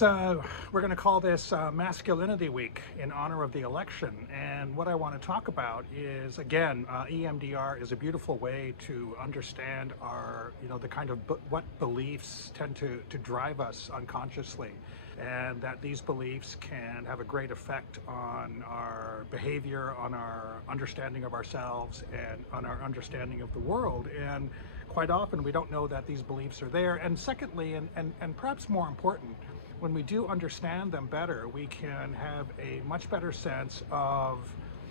We're going to call this Masculinity Week in honor of the election. And what I want to talk about is, again, EMDR is a beautiful way to understand the kind of what beliefs tend to drive us unconsciously. And that these beliefs can have a great effect on our behavior, on our understanding of ourselves, and on our understanding of the world. And quite often we don't know that these beliefs are there. And secondly, and perhaps more important, when we do understand them better, we can have a much better sense of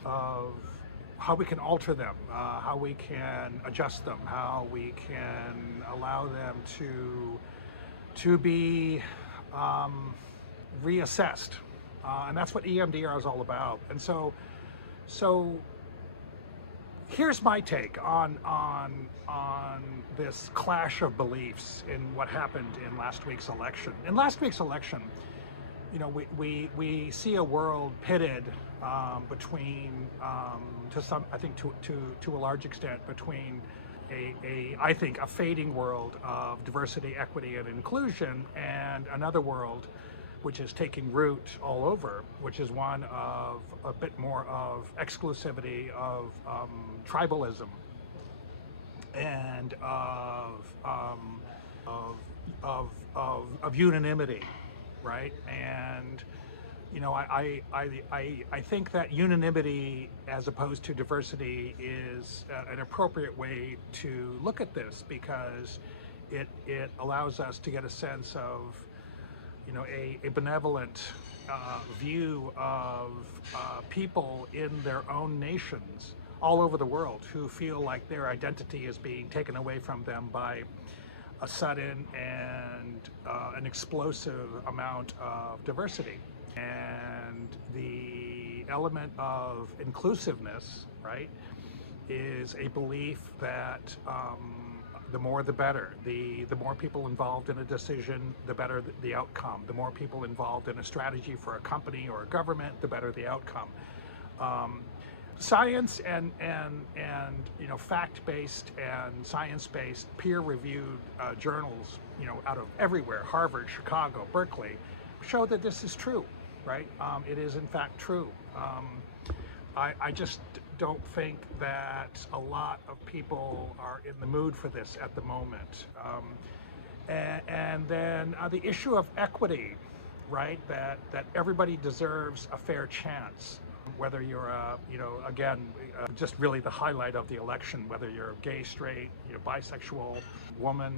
how we can alter them, how we can adjust them, how we can allow them to be reassessed, and that's what EMDR is all about. And so here's my take on this clash of beliefs in what happened in last week's election. In last week's election, we see a world pitted between, to a large extent, between I think a fading world of diversity, equity, and inclusion, and another world which is taking root all over, which is one of a bit more of exclusivity, of tribalism, and of unanimity, right? And I think that unanimity, as opposed to diversity, is an appropriate way to look at this, because it allows us to get a sense of a benevolent view of people in their own nations all over the world who feel like their identity is being taken away from them by a sudden and an explosive amount of diversity. And the element of inclusiveness, right, is a belief that the more the better. The more people involved in a decision, the better the outcome. The more people involved in a strategy for a company or a government, the better the outcome. Science and fact-based and science-based peer-reviewed journals, out of everywhere, Harvard, Chicago, Berkeley, show that this is true, right? It is in fact true. I just don't think that a lot of people are in the mood for this at the moment. And then the issue of equity, right? That everybody deserves a fair chance. Whether you're just really the highlight of the election, whether you're gay, straight, bisexual, woman,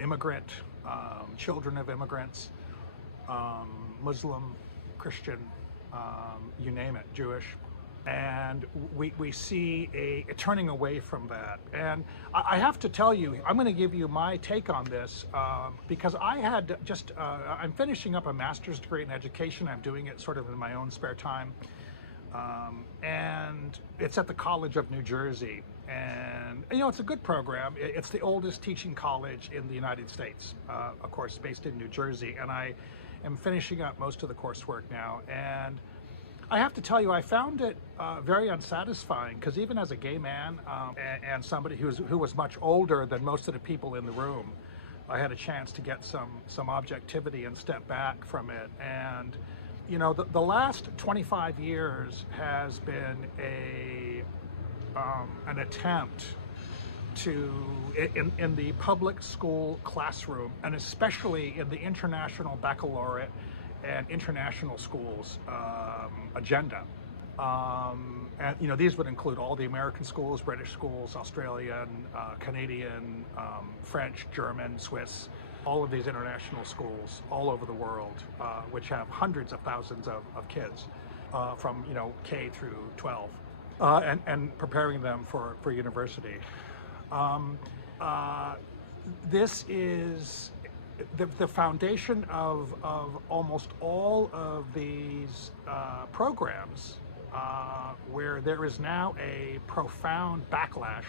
immigrant, children of immigrants, Muslim, Christian, you name it, Jewish. And we see a turning away from that. And I have to tell you, I'm going to give you my take on this, because I had I'm finishing up a master's degree in education. I'm doing it sort of in my own spare time. And it's at the College of New Jersey. And, it's a good program. It's the oldest teaching college in the United States, of course, based in New Jersey. And I am finishing up most of the coursework now. And I have to tell you, I found it very unsatisfying, because even as a gay man and somebody who was much older than most of the people in the room, I had a chance to get some objectivity and step back from it. And the last 25 years has been an attempt in the public school classroom, and especially in the international baccalaureate and international schools agenda. And these would include all the American schools, British schools, Australian, Canadian, French, German, Swiss, all of these international schools all over the world, which have hundreds of thousands of kids from K through 12, and preparing them for university. This is the foundation of almost all of these programs, where there is now a profound backlash,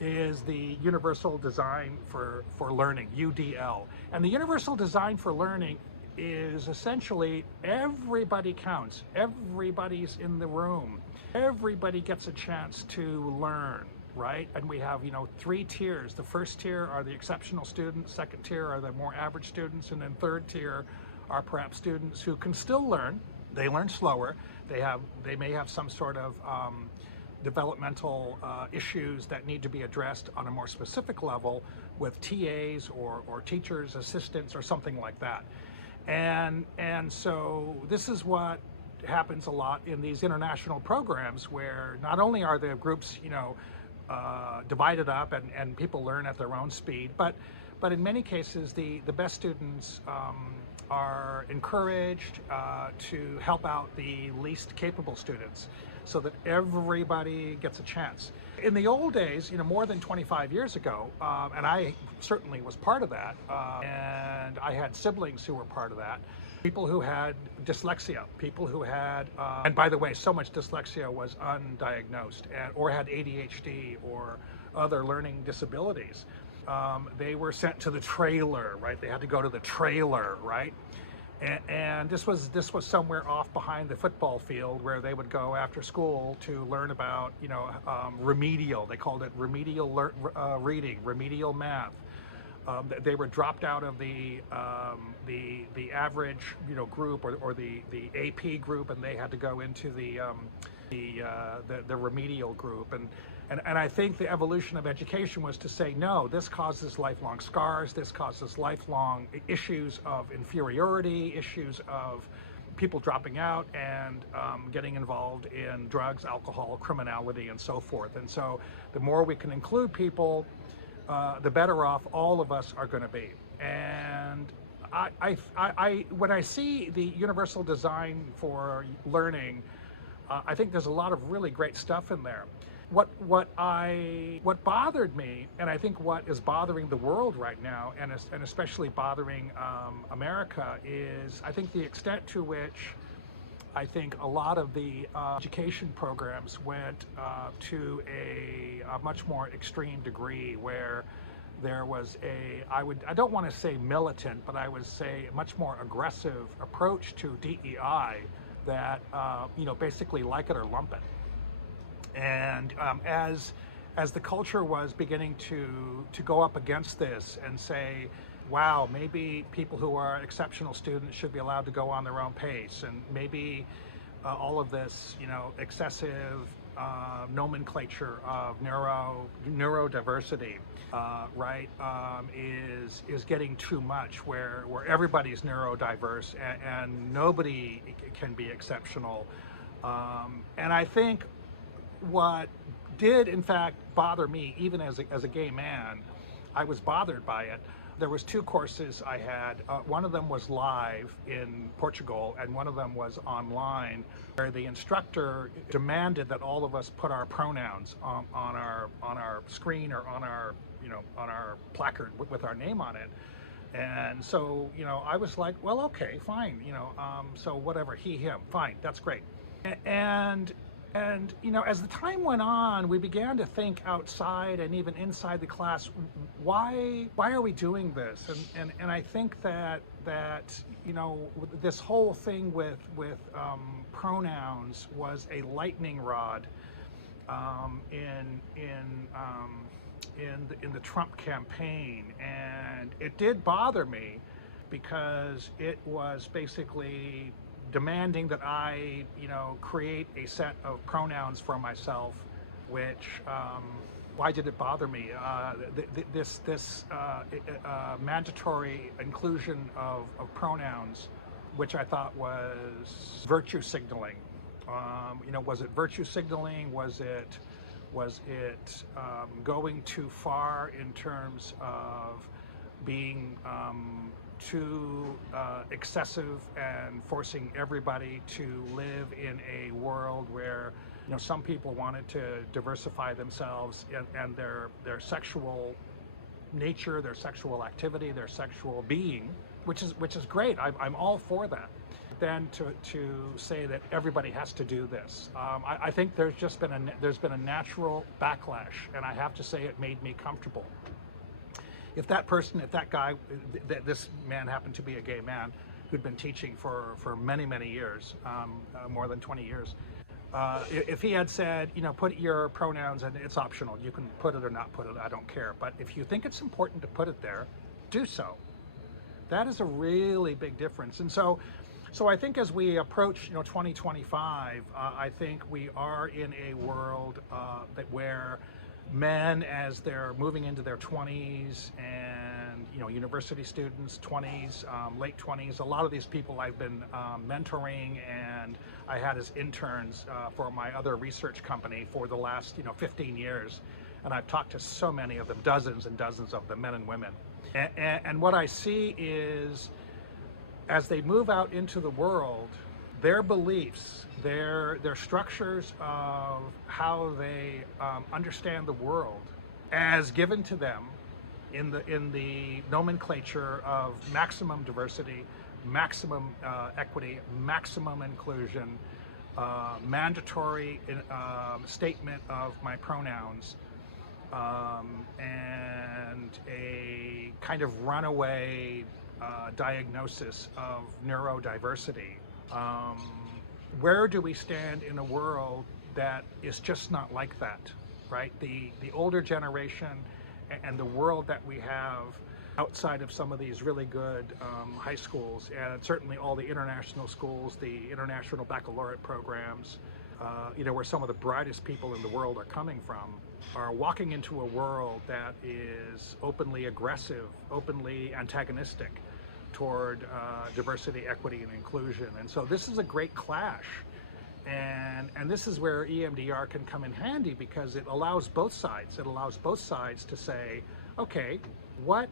is the Universal Design for Learning, UDL. And the Universal Design for Learning is essentially everybody counts, everybody's in the room, everybody gets a chance to learn. right? And we have, 3 tiers. The first tier are the exceptional students, second tier are the more average students, and then third tier are perhaps students who can still learn. They learn slower. They may have some sort of developmental issues that need to be addressed on a more specific level with TAs or teachers, assistants, or something like that. And so this is what happens a lot in these international programs, where not only are the groups, divided up and people learn at their own speed, but in many cases the best students are encouraged to help out the least capable students, so that everybody gets a chance. In the old days, more than 25 years ago, and I certainly was part of that, and I had siblings who were part of that, people who had dyslexia, people who had, and by the way, so much dyslexia was undiagnosed, or had ADHD or other learning disabilities. They were sent to the trailer, right? They had to go to the trailer, right? And this was somewhere off behind the football field, where they would go after school to learn about, remedial. They called it remedial reading, remedial math. They were dropped out of the average, group, or the AP group, and they had to go into the remedial group. And I think the evolution of education was to say, no, this causes lifelong scars, this causes lifelong issues of inferiority, issues of people dropping out and getting involved in drugs, alcohol, criminality, and so forth. And so the more we can include people, the better off all of us are going to be. And when I see the universal design for learning, I think there's a lot of really great stuff in there. What bothered me, and I think what is bothering the world right now, and especially bothering America, is I think the extent to which I think a lot of the education programs went to a much more extreme degree, where there was I don't want to say militant, but I would say a much more aggressive approach to DEI that basically like it or lump it. And as the culture was beginning to go up against this and say, wow, maybe people who are exceptional students should be allowed to go on their own pace, and maybe all of this, excessive nomenclature of neurodiversity, right, is getting too much, where everybody's neurodiverse and nobody can be exceptional. And I think what did in fact bother me, even as a gay man, I was bothered by it. There was 2 courses I had. One of them was live in Portugal, and one of them was online, where the instructor demanded that all of us put our pronouns on our screen, or on our placard with our name on it. And so I was like, well, okay, fine, so whatever, he, him, fine, that's great. And as the time went on, we began to think outside and even inside the class, why are we doing this? And I think that this whole thing with pronouns was a lightning rod in the Trump campaign, and it did bother me, because it was basically demanding that I, create a set of pronouns for myself, which, why did it bother me? This mandatory inclusion of pronouns, which I thought was virtue signaling. Was it virtue signaling? Was it going too far in terms of being too excessive and forcing everybody to live in a world where some people wanted to diversify themselves and their sexual nature, their sexual activity, their sexual being, which is great. I'm all for that. Then to say that everybody has to do this, I think there's been a natural backlash, and I have to say it made me comfortable. If that guy, this man happened to be a gay man who'd been teaching for many, many years, more than 20 years, If he had said, put your pronouns and it's optional, you can put it or not put it, I don't care. But if you think it's important to put it there, do so. That is a really big difference. And so I think as we approach 2025, I think we are in a world where men, as they're moving into their 20s, and university students 20s, late 20s, a lot of these people I've been mentoring and I had as interns for my other research company for the last 15 years, and I've talked to so many of them, dozens and dozens of them, men and women. And what I see is, as they move out into the world, their beliefs, their structures of how they understand the world, as given to them in the nomenclature of maximum diversity, maximum equity, maximum inclusion, mandatory statement of my pronouns, and a kind of runaway diagnosis of neurodiversity. Where do we stand in a world that is just not like that, right? The older generation and the world that we have outside of some of these really good high schools, and certainly all the international schools, the international baccalaureate programs, where some of the brightest people in the world are coming from, are walking into a world that is openly aggressive, openly antagonistic toward diversity, equity, and inclusion. And so this is a great clash. And this is where EMDR can come in handy, because it allows both sides. It allows both sides to say, okay, what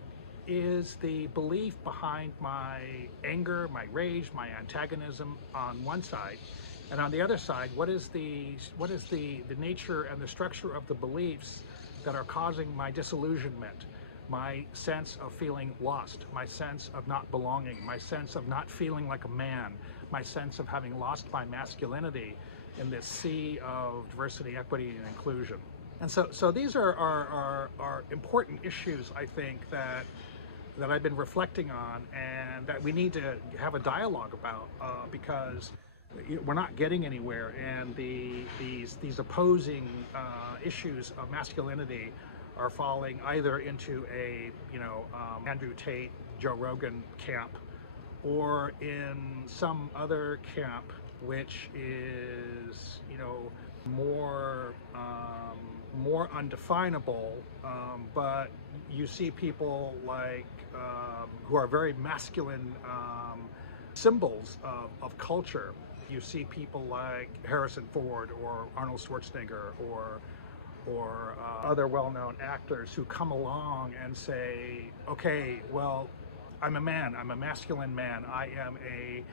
is the belief behind my anger, my rage, my antagonism on one side? And on the other side, what is the nature and the structure of the beliefs that are causing my disillusionment, my sense of feeling lost, my sense of not belonging, my sense of not feeling like a man, my sense of having lost my masculinity in this sea of diversity, equity, and inclusion. And so these are important issues, I think, that I've been reflecting on, and that we need to have a dialogue about, because we're not getting anywhere, and these opposing issues of masculinity are falling either into a Andrew Tate, Joe Rogan camp, or in some other camp which is more undefinable, but you see people like who are very masculine symbols of culture. You see people like Harrison Ford or Arnold Schwarzenegger or other well-known actors who come along and say, okay, well, I'm a man, I'm a masculine man, I am a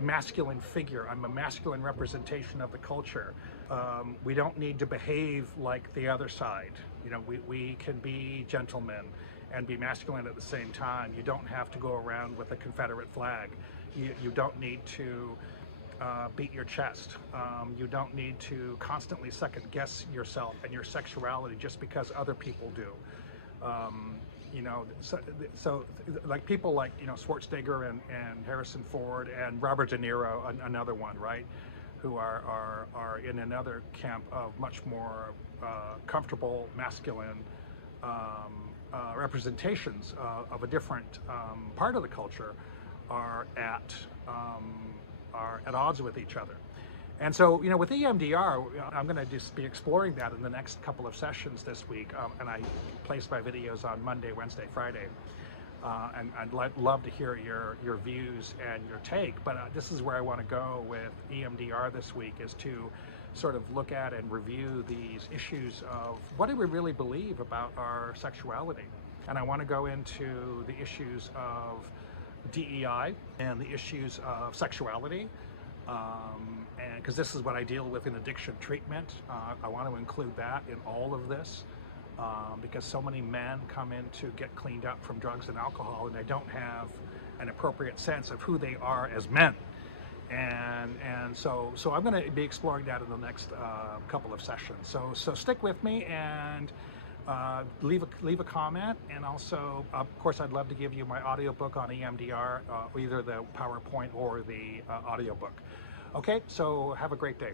masculine figure, I'm a masculine representation of the culture. We don't need to behave like the other side. We can be gentlemen and be masculine at the same time. You don't have to go around with a Confederate flag. You don't need to beat your chest. You don't need to constantly second guess yourself and your sexuality just because other people do. So like people like Schwarzenegger and Harrison Ford and Robert De Niro, another one, right, who are in another camp of much more comfortable masculine representations of a different part of the culture, are at odds with each other. And so, with EMDR, I'm going to just be exploring that in the next couple of sessions this week. And I place my videos on Monday, Wednesday, Friday. And I'd love to hear your views and your take. But this is where I want to go with EMDR this week, is to sort of look at and review these issues of what do we really believe about our sexuality. And I want to go into the issues of DEI and the issues of sexuality, and because this is what I deal with in addiction treatment. I want to include that in all of this, because so many men come in to get cleaned up from drugs and alcohol, and they don't have an appropriate sense of who they are as men. And so I'm going to be exploring that in the next couple of sessions. So stick with me and leave a comment, and also, of course, I'd love to give you my audiobook on EMDR, either the PowerPoint or the audiobook. Okay, so have a great day.